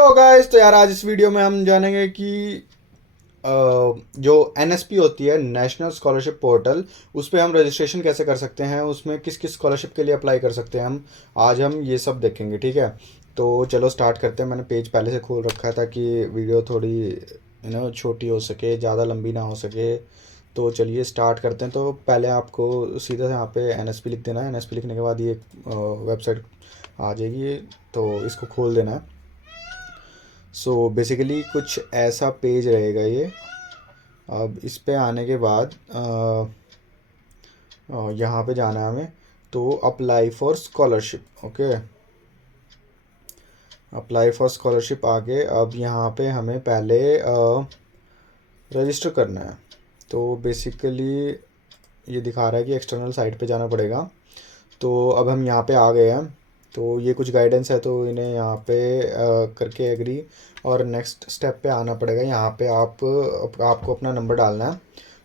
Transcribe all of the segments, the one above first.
Hello guys. तो यार आज इस वीडियो में हम जानेंगे कि जो एनएसपी होती है, नेशनल स्कॉलरशिप पोर्टल, उस पर हम रजिस्ट्रेशन कैसे कर सकते हैं, उसमें किस किस स्कॉलरशिप के लिए अप्लाई कर सकते हैं। हम आज हम ये सब देखेंगे, ठीक है। तो चलो स्टार्ट करते हैं। मैंने पेज पहले से खोल रखा है ताकि वीडियो थोड़ी छोटी हो सके, ज़्यादा लंबी ना हो सके। तो चलिए स्टार्ट करते हैं। तो पहले आपको सीधा यहाँ पे एनएसपी लिख देना है। एनएसपी लिखने के बाद ये वेबसाइट आ जाएगी, तो इसको खोल देना है। सो बेसिकली कुछ ऐसा पेज रहेगा ये। अब इस पे आने के बाद यहाँ पे जाना है हमें। तो apply for scholarship, okay. Apply for scholarship आके अब यहाँ पे हमें पहले रजिस्टर करना है। तो बेसिकली ये दिखा रहा है कि एक्सटर्नल साइट पे जाना पड़ेगा। तो अब हम यहाँ पे आ गए हैं। तो ये कुछ गाइडेंस है, तो इन्हें यहाँ पे करके एग्री और नेक्स्ट स्टेप पे आना पड़ेगा। यहाँ पे आपको अपना नंबर डालना है।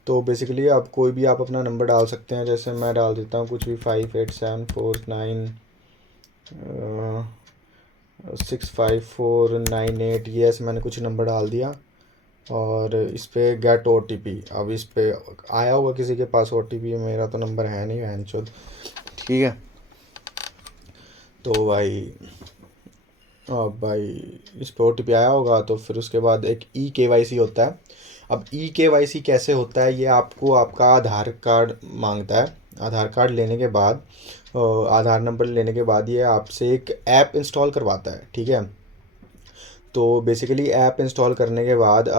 तो बेसिकली अब कोई भी आप अपना नंबर डाल सकते हैं। जैसे मैं डाल देता हूँ कुछ भी, 5874965498, ये ऐसे मैंने कुछ नंबर डाल दिया। और इस पर गेट OTP, अब इस पर आया होगा किसी के पास OTP, मेरा तो नंबर है नहीं, बहन चोद, ठीक है। तो भाई इस पे OTP आया होगा। तो फिर उसके बाद एक eKYC होता है। अब eKYC कैसे होता है, ये आपको आपका आधार कार्ड मांगता है। आधार कार्ड लेने के बाद आधार नंबर लेने के बाद ये आपसे एक ऐप इंस्टॉल करवाता है, ठीक है। तो बेसिकली ऐप इंस्टॉल करने के बाद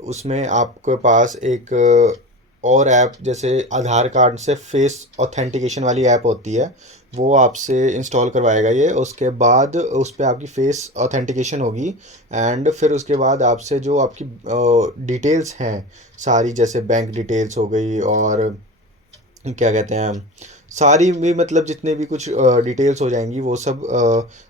उसमें आपके पास एक और ऐप, जैसे आधार कार्ड से फेस ऑथेंटिकेशन वाली ऐप होती है, वो आपसे इंस्टॉल करवाएगा ये। उसके बाद उस पर आपकी फेस ऑथेंटिकेशन होगी। एंड फिर उसके बाद आपसे जो आपकी डिटेल्स हैं सारी, जैसे बैंक डिटेल्स हो गई और क्या कहते हैं, सारी भी मतलब जितने भी कुछ डिटेल्स हो जाएंगी वो सब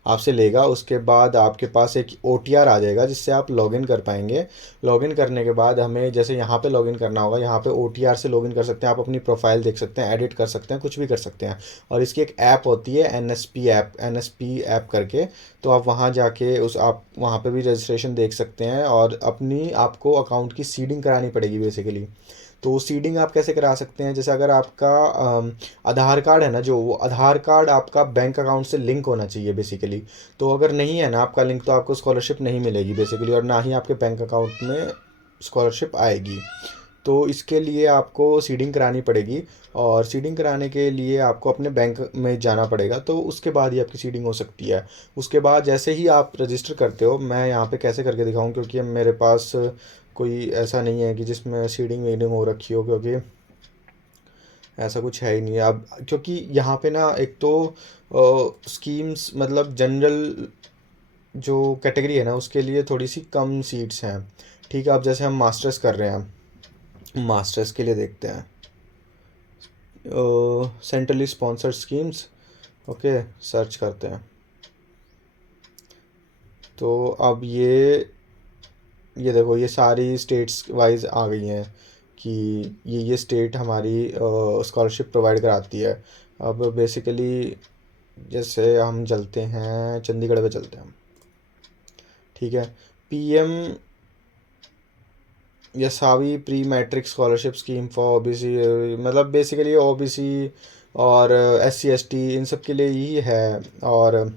आपसे लेगा। उसके बाद आपके पास एक OTR आ जाएगा जिससे आप लॉगिन कर पाएंगे। लॉगिन करने के बाद हमें जैसे यहाँ पे लॉगिन करना होगा, यहाँ पे OTR से लॉगिन कर सकते हैं। आप अपनी प्रोफाइल देख सकते हैं, एडिट कर सकते हैं, कुछ भी कर सकते हैं। और इसकी एक ऐप होती है एन एस पी ऐप करके। तो आप वहाँ जाके उस आप वहाँ पे भी रजिस्ट्रेशन देख सकते हैं और अपनी आपको अकाउंट की सीडिंग करानी पड़ेगी बेसिकली। तो सीडिंग आप कैसे करा सकते हैं, जैसे अगर आपका आधार कार्ड है ना, जो वो आधार कार्ड आपका बैंक अकाउंट से लिंक होना चाहिए बेसिकली। तो अगर नहीं है ना आपका लिंक, तो आपको स्कॉलरशिप नहीं मिलेगी बेसिकली, और ना ही आपके बैंक अकाउंट में स्कॉलरशिप आएगी। तो इसके लिए आपको सीडिंग करानी पड़ेगी। और सीडिंग कराने के लिए आपको अपने बैंक में जाना पड़ेगा, तो उसके बाद ही आपकी सीडिंग हो सकती है। उसके बाद जैसे ही आप रजिस्टर करते हो, मैं यहाँ पे कैसे करके दिखाऊं, क्योंकि अब मेरे पास कोई ऐसा नहीं है कि जिसमें सीडिंग वीडिंग हो रखी हो, क्योंकि ऐसा कुछ है ही नहीं अब। क्योंकि यहाँ पे ना एक तो स्कीम्स मतलब जनरल जो कैटेगरी है ना, उसके लिए थोड़ी सी कम सीट्स हैं, ठीक है। अब जैसे हम मास्टर्स कर रहे हैं, मास्टर्स के लिए देखते हैं centrally sponsored schemes, okay, search करते हैं। तो अब ये देखो, ये सारी स्टेट्स वाइज आ गई हैं कि ये स्टेट हमारी स्कॉलरशिप प्रोवाइड कराती है। अब बेसिकली जैसे हम चलते हैं चंडीगढ़ पे चलते हैं, ठीक है। PM Yasasvi pre matric scholarship scheme for OBC, मतलब बेसिकली OBC और SC ST इन सब के लिए ही है। और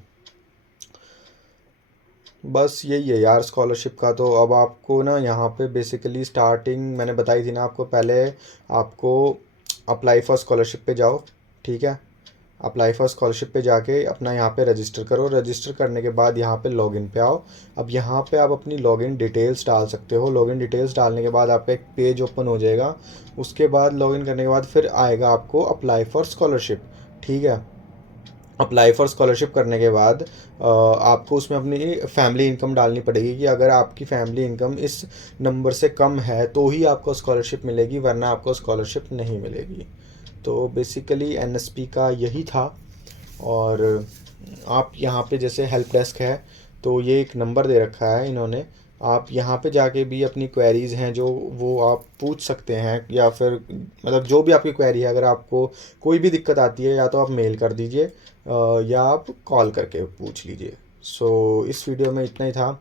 बस यही है यार स्कॉलरशिप का। तो अब आपको ना यहाँ पे बेसिकली स्टार्टिंग मैंने बताई थी ना आपको पहले, आपको अप्लाई फॉर स्कॉलरशिप पे जाओ, ठीक है। अप्लाई फॉर स्कॉलरशिप पे जाके अपना यहाँ पे रजिस्टर करो। रजिस्टर करने के बाद यहाँ पे लॉगिन पे आओ। अब यहाँ पे आप अपनी लॉगिन डिटेल्स डाल सकते हो। लॉगिन डिटेल्स डालने के बाद आपका एक पेज ओपन हो जाएगा। उसके बाद लॉगिन करने के बाद फिर आएगा आपको अप्लाई फॉर स्कॉलरशिप, ठीक है। अप्लाई फॉर स्कॉलरशिप करने के बाद आपको उसमें अपनी फैमिली इनकम डालनी पड़ेगी कि अगर आपकी फैमिली इनकम इस नंबर से कम है तो ही आपको स्कॉलरशिप मिलेगी, वरना आपको स्कॉलरशिप नहीं मिलेगी। तो बेसिकली NSP का यही था। और आप यहाँ पे जैसे हेल्प डेस्क है, तो ये एक नंबर दे रखा है इन्होंने। आप यहाँ पे जाके भी अपनी क्वेरीज़ हैं जो वो आप पूछ सकते हैं, या फिर मतलब जो भी आपकी क्वेरी है, अगर आपको कोई भी दिक्कत आती है, या तो आप मेल कर दीजिए या आप कॉल करके पूछ लीजिए। सो इस वीडियो में इतना ही था।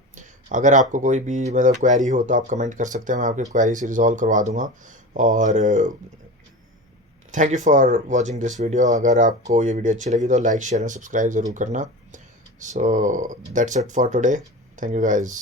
अगर आपको कोई भी मतलब क्वेरी हो तो आप कमेंट कर सकते हैं, मैं आपकी क्वेरी से रिजॉल्व करवा दूंगा। और thank you for watching this video. अगर आपको ये वीडियो अच्छी लगी तो लाइक शेयर एंड सब्सक्राइब ज़रूर करना। So that's it for today. Thank you guys.